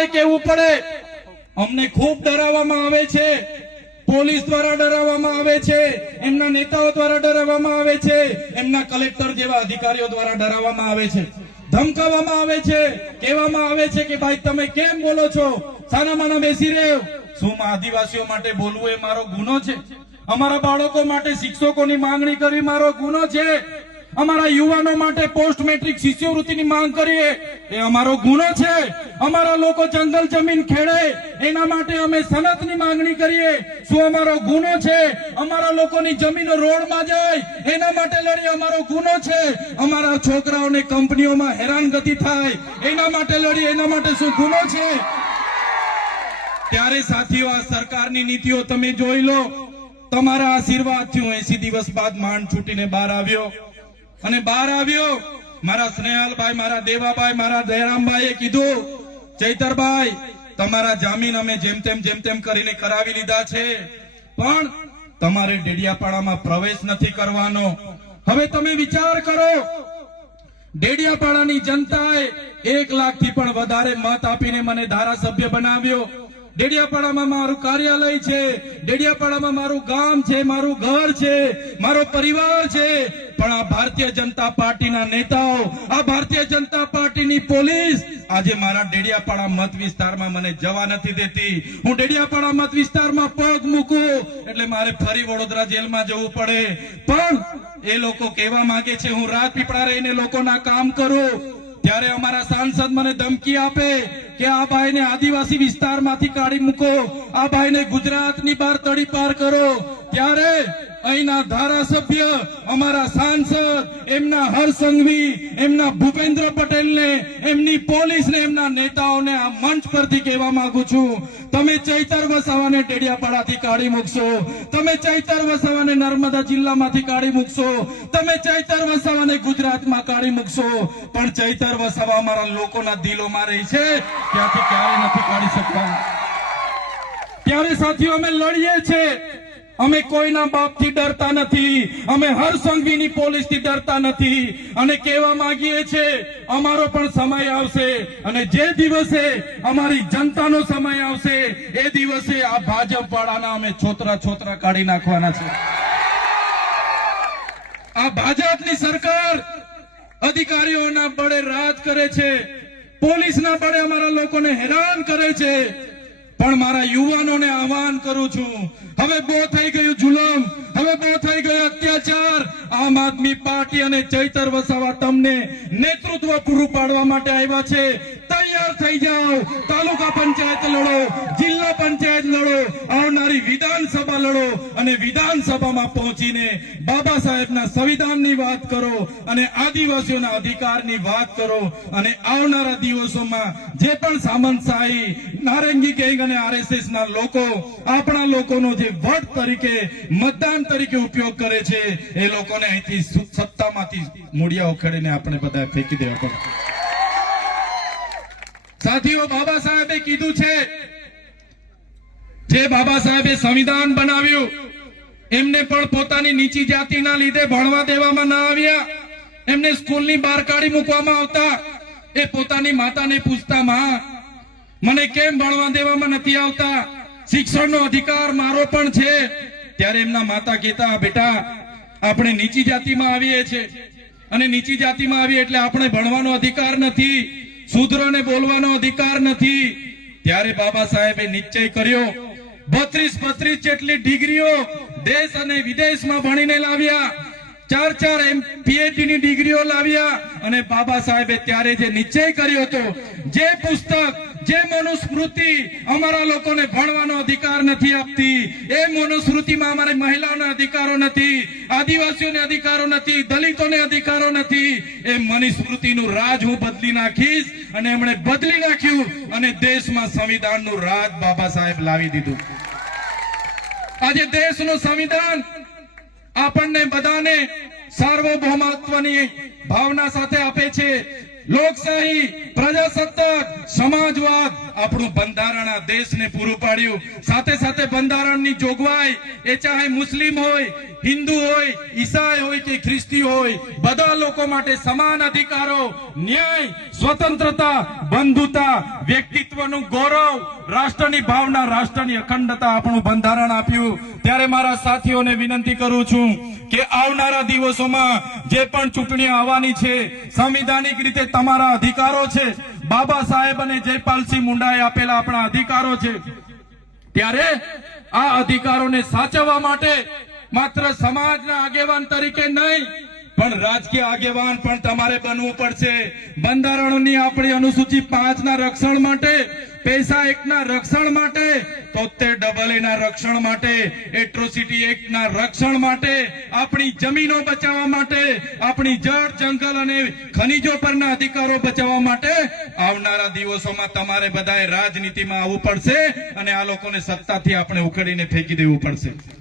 અમારે કેવું પડે અમને ખૂબ ડરાવવામાં આવે છે પોલીસ દ્વારા ડરાવવામાં આવે છે એમના નેતાઓ દ્વારા ડરાવવામાં આવે છે એમના કલેક્ટર જેવા અધિકારીઓ દ્વારા ડરાવવામાં આવે છે ધમકાવવામાં આવે છે કહેવામાં આવે છે કે ભાઈ તમે કેમ બોલો છો સાનામાના બેસી રહ્યો શું આદિવાસીઓ માટે બોલવું એ મારો ગુનો છે અમારા બાળકો માટે શિક્ષકોની માંગણી કરી મારો ગુનો છે અમારા યુવાનો માટે પોસ્ટ મેટ્રિક શિષ્યવૃત્તિની માંગ કરીએ એ અમારો ગુનો છે અમારા લોકો જંગલ જમીન ખેડે એના માટે અમે સનતની માંગણી કરીએ શું અમારો ગુનો છે અમારા લોકોની જમીન રોડમાં જાય એના માટે લડી અમારો ગુનો છે અમારા છોકરાઓને કંપનીઓમાં હેરાનગતિ થાય એના માટે લડી એના માટે શું ગુનો છે ત્યારે સાથીઓ આ સરકારની નીતિઓ તમે જોઈ લો તમારા આશીર્વાદથી હું એસી દિવસ બાદ માંડ છૂટીને બહાર આવ્યો અને બહાર આવ્યો મારા સ્નેહલભાઈ મારા દેવાભાઈ મારા જયરામભાઈએ કીધું ચૈતરભાઈ તમારા જામીન અમે જેમ તેમ જેમ તેમ કરીને કરાવી લીધા છે પણ તમારે ડેડિયાપાડામાં પ્રવેશ નથી કરવાનો હવે તમે વિચાર કરો ડેડિયાપાડાની જનતાએ એક લાખ થી પણ વધારે મત આપીને મને ધારાસભ્ય બનાવ્યો ડેડિયાપાડામાં મારું કાર્યાલય છે ડેડિયાપાડામાં મારું ગામ છે મારું ઘર છે મારો પરિવાર છે પણ આ ભારતીય જનતા પાર્ટીના નેતાઓ આ ભારતીય જનતા પાર્ટીની પોલીસ આજે મારા ડેડિયાપાડા મત વિસ્તારમાં મને જવા નથી દેતી હું ડેડિયાપાડા મત વિસ્તારમાં પગ મૂકું એટલે મારે ફરી વડોદરા જેલમાં જવું પડે પણ એ લોકો કહેવા માંગે છે હું રાજપીપળા રહીને લોકોના કામ કરું ત્યારે અમારા સાંસદ મને ધમકી આપે કે આ ભાઈને આદિવાસી વિસ્તારમાંથી કાઢી મૂકો આ ભાઈને ગુજરાતની બહાર તડી પાર કરો ત્યારે અહીંના ધારાસભ્ય અમારા સાંસદ એમના હરસંઘવી એમના ભૂપેન્દ્ર પટેલને એમની પોલીસને એમના નેતાઓને આ મંચ પરથી કહેવા માંગુ છું તમે ચૈતર વસાવાને ડેડિયાપાડાથી કાઢી મૂકશો તમે ચૈતર વસાવાને નર્મદા જિલ્લામાંથી કાઢી મૂકશો તમે ચૈતર વસાવાને ગુજરાતમાં કાઢી મૂકશો પણ ચૈતર વસાવા અમારા લોકોના દિલોમાં રહી છે ત્યાંથી ક્યારે નથી કાઢી શકતા ત્યારે સાથીઓ અમે લડીએ છીએ અમે કોઈના બાપથી ડરતા નથી અમે હર પોલીસ થી ડરતા નથી અને કહેવા માંગીએ છીએ અમારો પણ સમય આવશે અને જે દિવસે અમારી જનતાનો સમય આવશે એ દિવસે આ ભાજપ વાળાના અમે છોતરા છોતરા કાઢી નાખવાના છે આ ભાજપની સરકાર અધિકારીઓના બળે રાજ કરે છે પોલીસના બળે અમારા લોકોને હેરાન કરે છે પણ મારા યુવાનોને આહવાન કરું છું હવે બહુ થઈ ગયું જુલમ હવે બહુ થઈ ગયો અત્યાચાર આમ આદમી પાર્ટી અને ચૈતર વસાવા તમને નેતૃત્વ પૂરું પાડવા માટે આવ્યા છે થઈ જાઓ તાલુકા પંચાયત લડો જિલ્લા પંચાયત લડો આવનારી વિધાનસભા લડો અને વિધાનસભામાં પહોંચીને બાબા સાહેબના સંવિધાનની વાત કરો અને આદિવાસીઓના અધિકારની વાત કરો અને આવનારા દિવસોમાં જે પણ સામંતશાહી નારંગી ગેંગ અને આરએસએસ લોકો આપણા લોકોનો જે વટ તરીકે મતદાન તરીકે ઉપયોગ કરે છે એ લોકોને અહીંથી સત્તામાંથી મૂળિયા ઉખેડીને આપણે બધા ફેંકી દેવા પડશે સાથીઓ બાબા સાહેબે કીધું છે જે બાબા સાહેબે સંવિધાન બનાવ્યું એમને પણ પોતાની નીચી જાતિના લીધે ભણવા દેવામાં ના આવ્યા એમને સ્કૂલની બહાર કાઢી મૂકવામાં આવતા એ પોતાની માતાને પૂછતા માં મને કેમ ભણવા દેવામાં નથી આવતા શિક્ષણનો અધિકાર મારો પણ છે ત્યારે એમના માતા કહેતા બેટા આપણે નીચી જાતિમાં આવીએ છીએ અને નીચી જાતિમાં આવીએ એટલે આપણે ભણવાનો અધિકાર નથી શુદ્રને બોલવાનો અધિકાર નથી ત્યારે બાબા સાહેબે નિશ્ચય કર્યો બત્રીસ બત્રીસ જેટલી ડિગ્રીઓ દેશ અને વિદેશમાં ભણીને લાવ્યા ચાર ચાર એમ પીએચડીની ડિગ્રીઓ લાવ્યા અને બાબા સાહેબે ત્યારે જે નિશ્ચય કર્યો હતો જે પુસ્તક જે મનુસ્મૃતિ અમારા લોકોને ભણવાનો અધિકાર નથી આપતી એ મનુસ્મૃતિમાં અમારે મહિલાઓના અધિકારો નથી આદિવાસીઓને અધિકારો નથી દલિતોને અધિકારો નથી એ મનુસ્મૃતિનું રાજ હું બદલી નાખીશ અને એમણે બદલી નાખ્યું અને દેશમાં સંવિધાનનું રાજ બાબા સાહેબ લાવી દીધું આજે દેશનું સંવિધાન આપણને બધાને સાર્વભૌમત્વની ભાવના સાથે આપે છે લોકશાહી પ્રજાસત્તાક સમાજવાદ આપણું બંધારણ આ દેશને પૂરું પાડ્યું સાથે સાથે બંધારણની જોગવાઈ એ ચાહે મુસ્લિમ હોય હિન્દુ હોય ઈસાઈ હોય કે ખ્રિસ્તી હોય બધા લોકો માટે સમાન અધિકારો ન્યાય સ્વતંત્રતા બંધુતા વ્યક્તિત્વનું ગૌરવ રાષ્ટ્રની ભાવના રાષ્ટ્રની અખંડતા આપણું બંધારણ આપ્યું ત્યારે મારા સાથીઓને વિનંતી કરું છું કે આવનારા દિવસોમાં જે પણ ચૂંટણી આવવાની છે સંવિધાનિક રીતે તમારા અધિકારો છે બાબા સાહેબ અને જયપાલસિંહ મુંડાએ આપેલા આપણા અધિકારો છે ત્યારે આ અધિકારોને સાચવવા માટે માત્ર સમાજના આગેવાન તરીકે નહીં પણ રાજકીય આગેવાન પણ તમારે બનવું પડશે બંધારણની આપણી અનુસૂચિ પાંચ ના રક્ષણ માટે પૈસા એક ના રક્ષણ માટે તોતેર ડબલ ના રક્ષણ માટે એટ્રોસિટી એક્ટ ના રક્ષણ માટે આપણી જમીનો બચાવવા માટે આપણી જળ જંગલ અને ખનીજો પરના અધિકારો બચાવવા માટે આવનારા દિવસોમાં તમારે બધાએ રાજનીતિમાં આવવું પડશે અને આ લોકોને સત્તાથી આપણે ઉખડીને ફેંકી દેવું પડશે